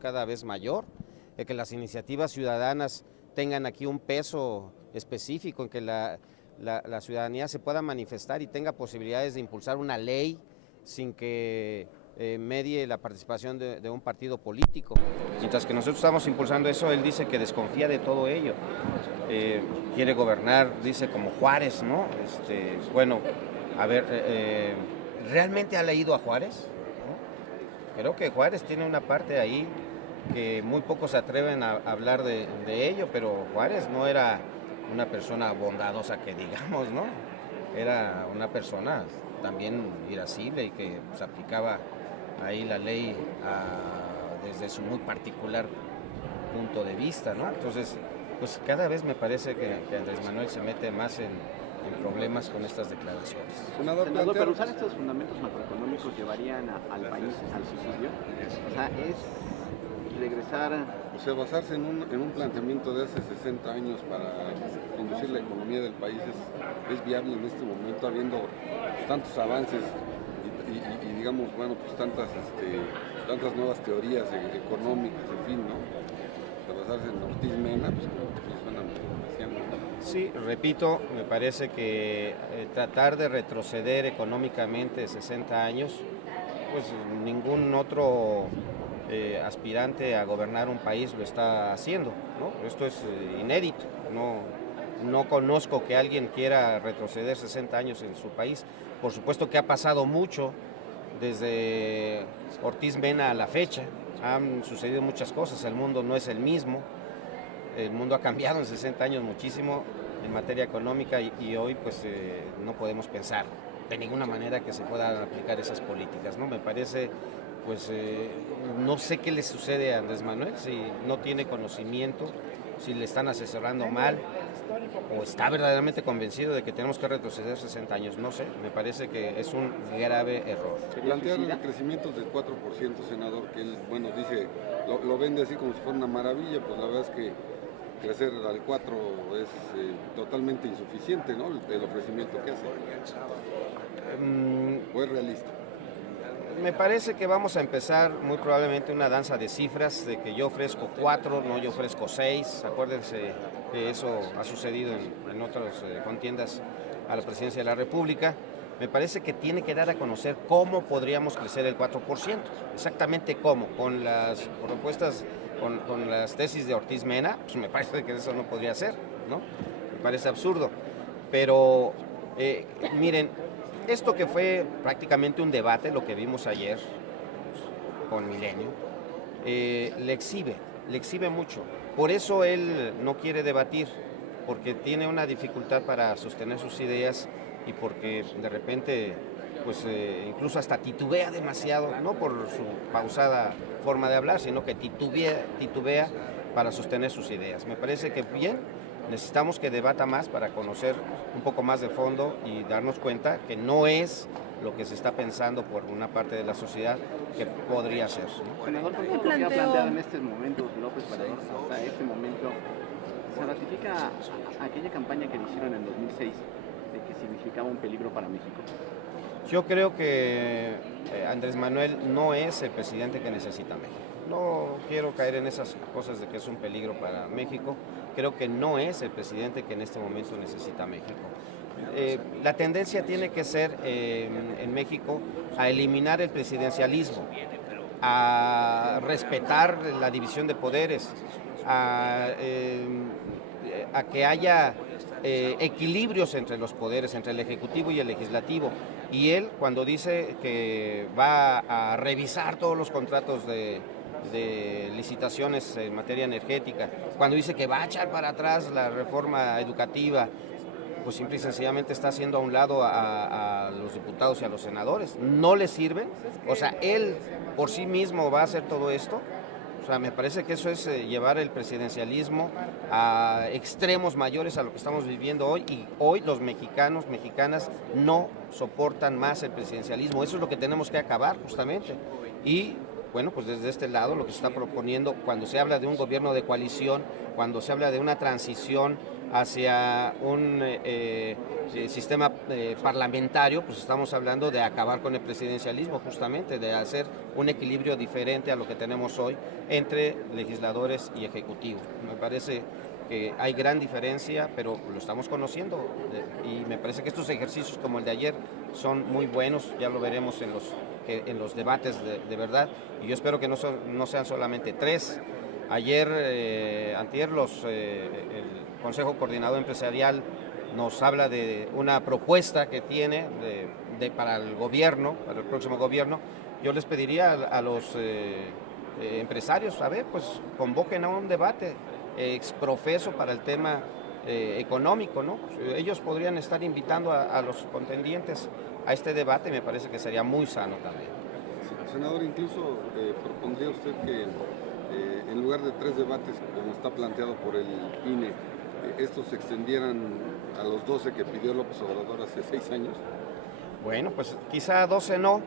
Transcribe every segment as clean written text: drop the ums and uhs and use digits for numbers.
cada vez mayor, de que las iniciativas ciudadanas tengan aquí un peso específico, en que la ciudadanía se pueda manifestar y tenga posibilidades de impulsar una ley sin que medie la participación de un partido político. Mientras que nosotros estamos impulsando eso, él dice que desconfía de todo ello. Quiere gobernar, dice, como Juárez, ¿no? Bueno, a ver, ¿realmente ha leído a Juárez? Creo que Juárez tiene una parte ahí que muy pocos se atreven a hablar de ello, pero Juárez no era una persona bondadosa que digamos, ¿no? Era una persona también irascible y que pues, aplicaba ahí la ley desde su muy particular punto de vista, ¿no? Entonces, pues cada vez me parece que Andrés Manuel se mete más en problemas con estas declaraciones. Senador, pero usar estos fundamentos macroeconómicos llevarían al país al suicidio. O sea, es regresar. O sea, basarse en un planteamiento de hace 60 años para conducir la economía del país es viable en este momento, habiendo tantos avances y digamos, bueno, pues tantas nuevas teorías económicas, en fin, ¿no? O sea, basarse en Ortiz Mena, pues suena demasiado. Sí, repito, me parece que tratar de retroceder económicamente 60 años, pues ningún otro aspirante a gobernar un país lo está haciendo, ¿no? Esto es inédito, no conozco que alguien quiera retroceder 60 años en su país. Por supuesto que ha pasado mucho desde Ortiz Mena a la fecha, han sucedido muchas cosas, el mundo no es el mismo. El mundo ha cambiado en 60 años muchísimo en materia económica y hoy pues no podemos pensar de ninguna manera que se puedan aplicar esas políticas, ¿no? Me parece, pues no sé qué le sucede a Andrés Manuel, si no tiene conocimiento, si le están asesorando mal o está verdaderamente convencido de que tenemos que retroceder 60 años, no sé, me parece que es un grave error. Plantear crecimientos del 4%, senador, que él, bueno, dice, lo vende así como si fuera una maravilla, pues la verdad es que crecer al 4 es totalmente insuficiente, ¿no? El ofrecimiento que hace. ¿O es realista? Me parece que vamos a empezar muy probablemente una danza de cifras, de que yo ofrezco 4, no yo ofrezco 6. Acuérdense que eso ha sucedido en otras contiendas a la presidencia de la República. Me parece que tiene que dar a conocer cómo podríamos crecer el 4%, exactamente cómo, con las propuestas, con las tesis de Ortiz Mena, pues me parece que eso no podría ser, ¿no? Me parece absurdo, pero miren, esto que fue prácticamente un debate, lo que vimos ayer con Milenio, le exhibe mucho, por eso él no quiere debatir, porque tiene una dificultad para sostener sus ideas y porque de repente pues incluso hasta titubea demasiado, no por su pausada forma de hablar, sino que titubea para sostener sus ideas. Me parece que bien, necesitamos que debata más para conocer un poco más de fondo y darnos cuenta que no es lo que se está pensando por una parte de la sociedad que podría ser, ¿no? Senador, ¿por qué ha planteado en estos momentos López Obrador, hasta este momento, se ratifica aquella campaña que le hicieron en 2006 de que significaba un peligro para México? Yo creo que Andrés Manuel no es el presidente que necesita México. No quiero caer en esas cosas de que es un peligro para México. Creo que no es el presidente que en este momento necesita México. La tendencia tiene que ser en México a eliminar el presidencialismo, a respetar la división de poderes, a que haya equilibrios entre los poderes, entre el Ejecutivo y el Legislativo. Y él, cuando dice que va a revisar todos los contratos de licitaciones en materia energética, cuando dice que va a echar para atrás la reforma educativa, pues simple y sencillamente está haciendo a un lado a los diputados y a los senadores. No le sirven, o sea, él por sí mismo va a hacer todo esto. O sea, me parece que eso es llevar el presidencialismo a extremos mayores a lo que estamos viviendo hoy, y hoy los mexicanos, mexicanas no soportan más el presidencialismo. Eso es lo que tenemos que acabar justamente. Y bueno, pues desde este lado lo que se está proponiendo, cuando se habla de un gobierno de coalición, cuando se habla de una transición hacia un sistema parlamentario, pues estamos hablando de acabar con el presidencialismo, justamente, de hacer un equilibrio diferente a lo que tenemos hoy entre legisladores y ejecutivo. Me parece que hay gran diferencia, pero lo estamos conociendo y me parece que estos ejercicios como el de ayer son muy buenos, ya lo veremos en los debates de verdad, y yo espero que no sean solamente 3. Ayer, antier, el Consejo Coordinador Empresarial nos habla de una propuesta que tiene para el gobierno, para el próximo gobierno. Yo les pediría a los empresarios, a ver, pues convoquen a un debate exprofeso para el tema económico, ¿no? Ellos podrían estar invitando a los contendientes a este debate, me parece que sería muy sano también. Sí, senador, incluso propondría usted que en lugar de 3 debates, como está planteado por el INE, estos se extendieran a los 12 que pidió López Obrador hace 6 años. Bueno, pues quizá 12 no,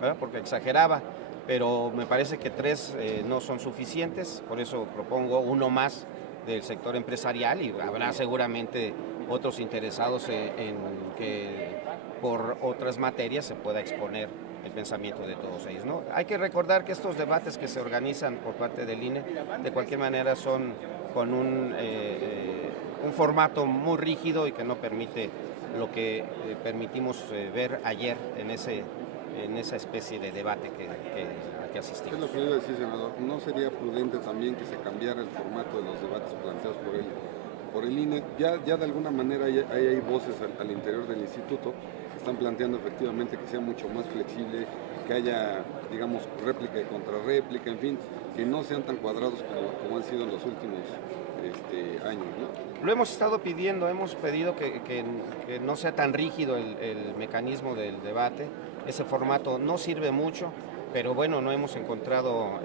¿verdad? Porque exageraba, pero me parece que 3 no son suficientes, por eso propongo uno más del sector empresarial y habrá seguramente otros interesados en que por otras materias se pueda exponer el pensamiento de todos ellos, ¿no? Hay que recordar que estos debates que se organizan por parte del INE de cualquier manera son con un formato muy rígido y que no permite lo que permitimos ver ayer en esa especie de debate a que asistimos. Es lo que yo iba a decir, senador. ¿No sería prudente también que se cambiara el formato de los debates planteados por el INE? Ya de alguna manera hay voces al interior del instituto que están planteando efectivamente que sea mucho más flexible, que haya, digamos, réplica y contrarréplica, en fin, que no sean tan cuadrados como han sido en los últimos años, ¿no? Lo hemos estado pidiendo, hemos pedido que no sea tan rígido el mecanismo del debate. Ese formato no sirve mucho, pero bueno, no hemos encontrado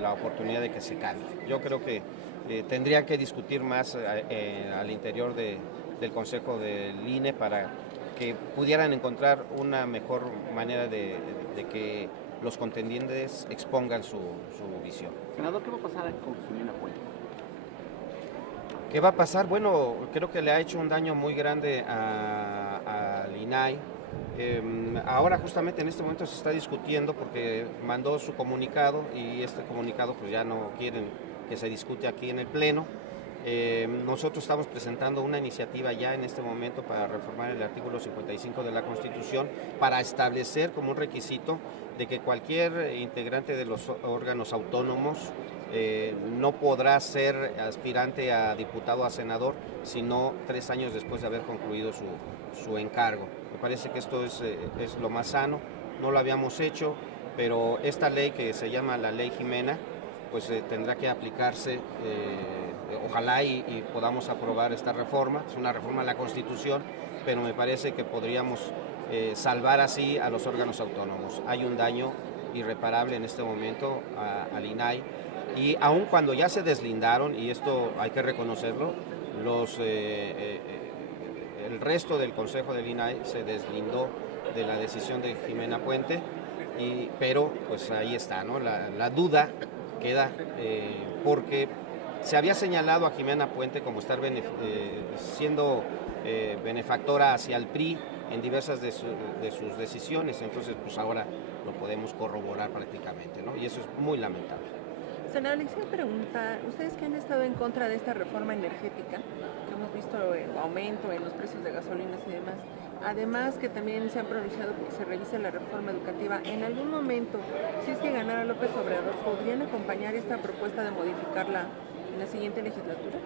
la oportunidad de que se cambie. Yo creo que tendría que discutir más al interior del Consejo del INE para que pudieran encontrar una mejor manera de que los contendientes expongan su visión. Senador, ¿qué va a pasar con Jimena Puente? ¿Qué va a pasar? Bueno, creo que le ha hecho un daño muy grande al INAI. Ahora justamente en este momento se está discutiendo porque mandó su comunicado y este comunicado pues ya no quieren que se discute aquí en el Pleno. Nosotros estamos presentando una iniciativa ya en este momento para reformar el artículo 55 de la Constitución para establecer como un requisito de que cualquier integrante de los órganos autónomos no podrá ser aspirante a diputado o a senador sino 3 años después de haber concluido su encargo. Me parece que esto es lo más sano, no lo habíamos hecho, pero esta ley que se llama la Ley Jimena, pues tendrá que aplicarse, ojalá y podamos aprobar esta reforma. Es una reforma a la Constitución, pero me parece que podríamos salvar así a los órganos autónomos. Hay un daño irreparable en este momento al INAI, y aun cuando ya se deslindaron, y esto hay que reconocerlo, el resto del Consejo del INAI se deslindó de la decisión de Jimena Puente, pero pues ahí está, ¿no? La duda queda porque se había señalado a Jimena Puente como estar siendo benefactora hacia el PRI en diversas de sus decisiones, entonces pues ahora lo podemos corroborar prácticamente, ¿no? Y eso es muy lamentable. Senador, le quisiera preguntar, ustedes que han estado en contra de esta reforma energética, que hemos visto el aumento en los precios de gasolinas y demás, además que también se han pronunciado porque se revise la reforma educativa, en algún momento, si es que ganara López Obrador, ¿podrían acompañar esta propuesta de modificarla en la siguiente legislatura?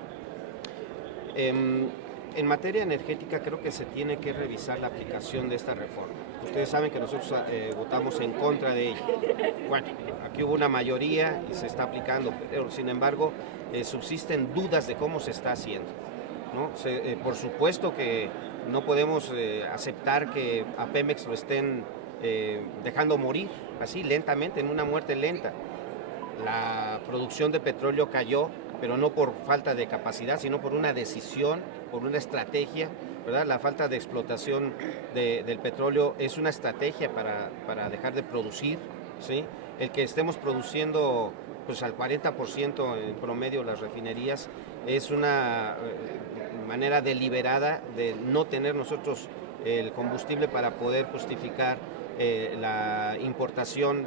En materia energética creo que se tiene que revisar la aplicación de esta reforma. Ustedes saben que nosotros votamos en contra de ella. Bueno, aquí hubo una mayoría y se está aplicando, pero sin embargo subsisten dudas de cómo se está haciendo, ¿no? Por supuesto que no podemos aceptar que a Pemex lo estén dejando morir así lentamente, en una muerte lenta. La producción de petróleo cayó, pero no por falta de capacidad, sino por una decisión, por una estrategia, ¿verdad? La falta de explotación del petróleo es una estrategia para dejar de producir, ¿sí? El que estemos produciendo pues al 40% en promedio las refinerías es una manera deliberada de no tener nosotros el combustible para poder justificar la importación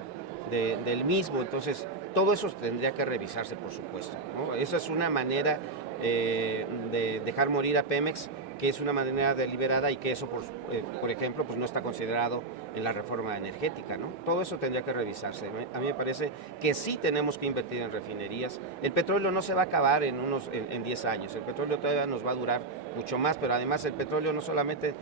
del mismo. Entonces, todo eso tendría que revisarse, por supuesto, ¿no? Esa es una manera de dejar morir a Pemex, que es una manera deliberada y que eso, por ejemplo, pues no está considerado en la reforma energética, ¿no? Todo eso tendría que revisarse. A mí me parece que sí tenemos que invertir en refinerías. El petróleo no se va a acabar en 10 años. El petróleo todavía nos va a durar mucho más, pero además el petróleo no solamente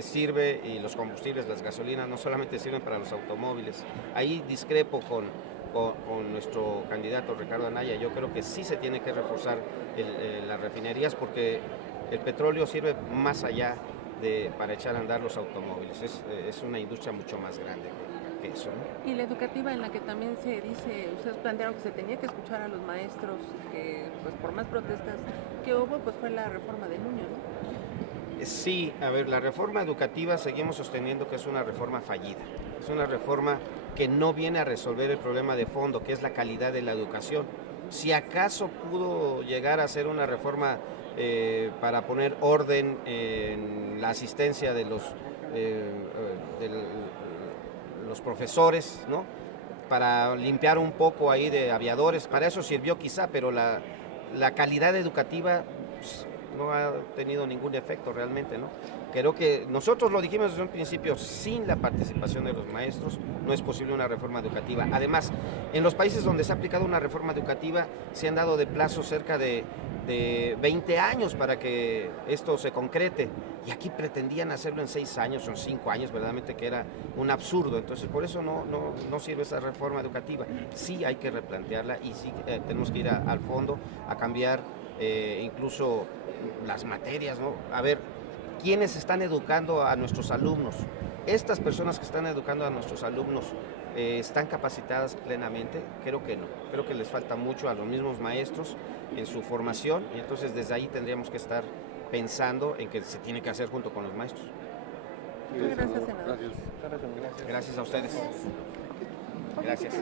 sirve, y los combustibles, las gasolinas, no solamente sirven para los automóviles. Ahí discrepo con nuestro candidato Ricardo Anaya. Yo creo que sí se tiene que reforzar las refinerías, porque el petróleo sirve más allá para echar a andar los automóviles. Es una industria mucho más grande que eso, ¿no? Y la educativa, en la que también se dice, ustedes plantearon que se tenía que escuchar a los maestros, que pues por más protestas que hubo, pues fue la reforma de Nuño, ¿no? Sí, a ver, la reforma educativa seguimos sosteniendo que es una reforma fallida. Es una reforma que no viene a resolver el problema de fondo, que es la calidad de la educación. Si acaso pudo llegar a ser una reforma para poner orden en la asistencia de los profesores, ¿no? Para limpiar un poco ahí de aviadores, para eso sirvió quizá, pero la calidad educativa pues, no ha tenido ningún efecto realmente, ¿no? Creo que nosotros lo dijimos desde un principio, sin la participación de los maestros no es posible una reforma educativa. Además, en los países donde se ha aplicado una reforma educativa se han dado de plazo cerca de 20 años para que esto se concrete, y aquí pretendían hacerlo en 6 años o en 5 años, verdaderamente que era un absurdo. Entonces por eso no sirve esa reforma educativa. Sí hay que replantearla y sí tenemos que ir al fondo a cambiar incluso las materias, ¿no? A ver, ¿quiénes están educando a nuestros alumnos? ¿Estas personas que están educando a nuestros alumnos están capacitadas plenamente? Creo que no. Creo que les falta mucho a los mismos maestros en su formación, y entonces desde ahí tendríamos que estar pensando en que se tiene que hacer junto con los maestros. Gracias, senador. Gracias. Gracias a ustedes. Gracias.